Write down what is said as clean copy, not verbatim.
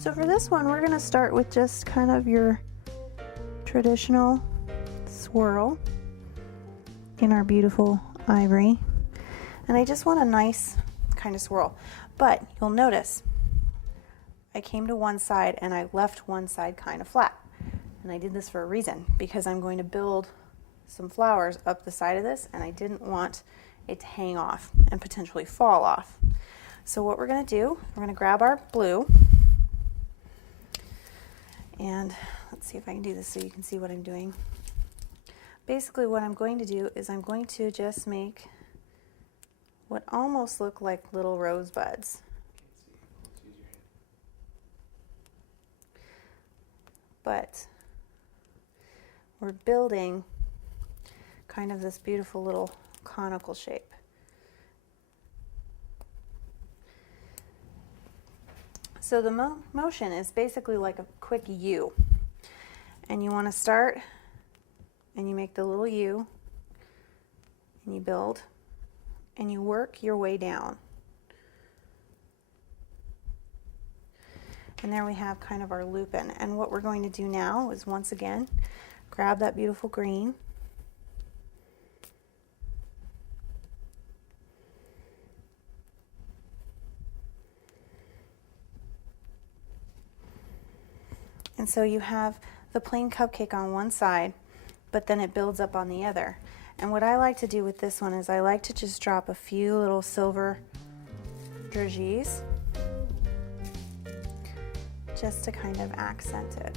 So for this one, we're gonna start with just kind of your traditional swirl in our beautiful ivory. And I just want a nice kind of swirl. But you'll notice I came to one side and I left one side kind of flat. And I did this for a reason, because I'm going to build some flowers up the side of this, and I didn't want it to hang off and potentially fall off. So what we're going to do, we're going to grab our blue, and let's see if I can do this so you can see what I'm doing. Basically what I'm going to do is I'm going to just make what almost look like little rosebuds. But we're building kind of this beautiful little conical shape. So the motion is basically like a quick U. And you want to start and you make the little U and you build and you work your way down. And there we have kind of our lupin. And what we're going to do now is once again, grab that beautiful green. And so you have the plain cupcake on one side, but then it builds up on the other. And what I like to do with this one is I like to just drop a few little silver dragées just to kind of accent it.